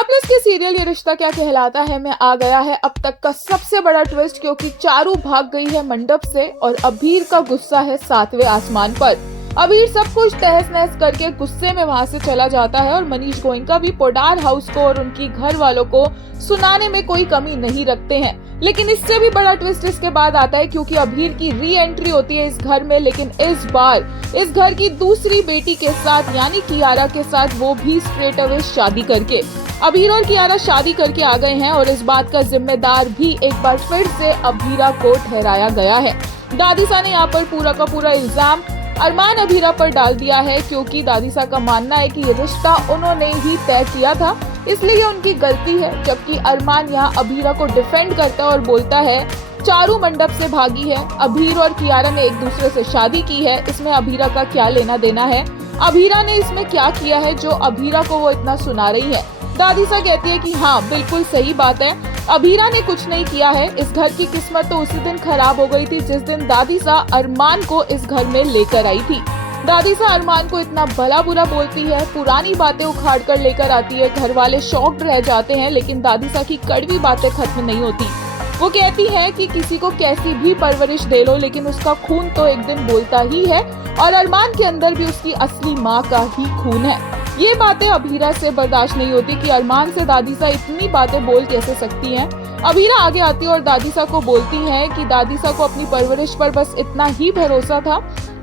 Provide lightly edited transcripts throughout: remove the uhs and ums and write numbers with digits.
Star plus के serial ये रिश्ता क्या कहलाता है में आ गया है अब तक का सबसे बड़ा ट्विस्ट, क्योंकि चारू भाग गई है मंडप से और अभीर का गुस्सा है 7वें आसमान पर। अभीर सब कुछ तहस नहस करके गुस्से में वहां से चला जाता है और मनीष गोयनका भी पोडार हाउस को और उनकी घर वालों को सुनाने में कोई कमी नहीं रखते हैं। लेकिन इससे भी बड़ा ट्विस्ट इसके बाद आता है, क्योंकि अभीर की री एंट्री होती है इस घर में, लेकिन इस बार इस घर की दूसरी बेटी के साथ यानी कियारा के साथ, वो भी स्ट्रेट अवे शादी करके। अभीर और कियारा शादी करके आ गए हैं और इस बात का जिम्मेदार भी एक बार फिर से अभीरा को ठहराया गया है। दादीसा ने यहाँ पर पूरा का पूरा इल्जाम अरमान अभीरा पर डाल दिया है, क्योंकि दादीसा का मानना है कि ये रिश्ता उन्होंने ही तय किया था, इसलिए ये उनकी गलती है। जबकि अरमान यहाँ अभीरा को डिफेंड करता है और बोलता है चारू मंडप से भागी है, अभीर और कियारा ने एक दूसरे से शादी की है, इसमें अभीरा का क्या लेना देना है, अभीरा ने इसमें क्या किया है जो अभीरा को वो इतना सुना रही है। दादीसा कहती है कि हाँ बिल्कुल सही बात है, अभीरा ने कुछ नहीं किया है। इस घर की किस्मत तो उसी दिन खराब हो गई थी जिस दिन दादीसा अरमान को इस घर में लेकर आई थी। दादीसा अरमान को इतना भला बुरा बोलती है, पुरानी बातें उखाड़ कर लेकर आती है, घर वाले शॉक्ड रह जाते हैं, लेकिन दादीसा की कड़वी बातें खत्म नहीं होती। वो कहती है कि किसी को कैसी भी परवरिश दे लो, लेकिन उसका खून तो एक दिन बोलता ही है और अरमान के अंदर भी उसकी असली माँ का ही खून है। ये बातें अभीरा से बर्दाश्त नहीं होती कि अरमान से दादीसा इतनी बातें बोल कैसे सकती हैं। अभीरा आगे आती है और दादीसा को बोलती है कि दादीसा को अपनी परवरिश पर बस इतना ही भरोसा था।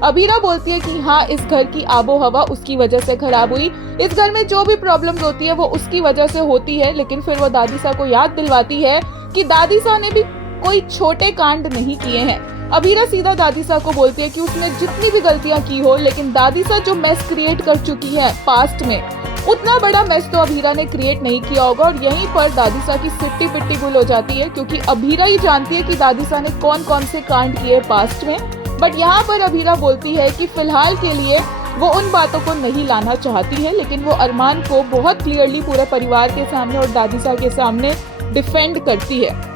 अभीरा बोलती है कि हाँ इस घर की आबो हवा उसकी वजह से खराब हुई, इस घर में जो भी प्रॉब्लम्स होती है वो उसकी वजह से होती है। लेकिन फिर वो दादीसा को याद दिलवाती है कि दादीसा ने भी कोई छोटे कांड नहीं किए हैं। अभीरा सीधा दादीसा को बोलती है कि उसने जितनी भी गलतियां की हो, लेकिन दादीसा जो मेस क्रिएट कर चुकी है पास्ट में, उतना बड़ा मेस तो अभीरा ने क्रिएट नहीं किया होगा। और यहीं पर दादीसा की सिट्टी पिट्टी गुल हो जाती है, क्योंकि अभीरा ही जानती है कि दादीसा ने कौन कौन से कांड किए पास्ट में। बट यहाँ पर अभीरा बोलती है कि फिलहाल के लिए वो उन बातों को नहीं लाना चाहती है, लेकिन वो अरमान को बहुत क्लियरली पूरे परिवार के सामने और दादीसा के सामने डिफेंड करती है।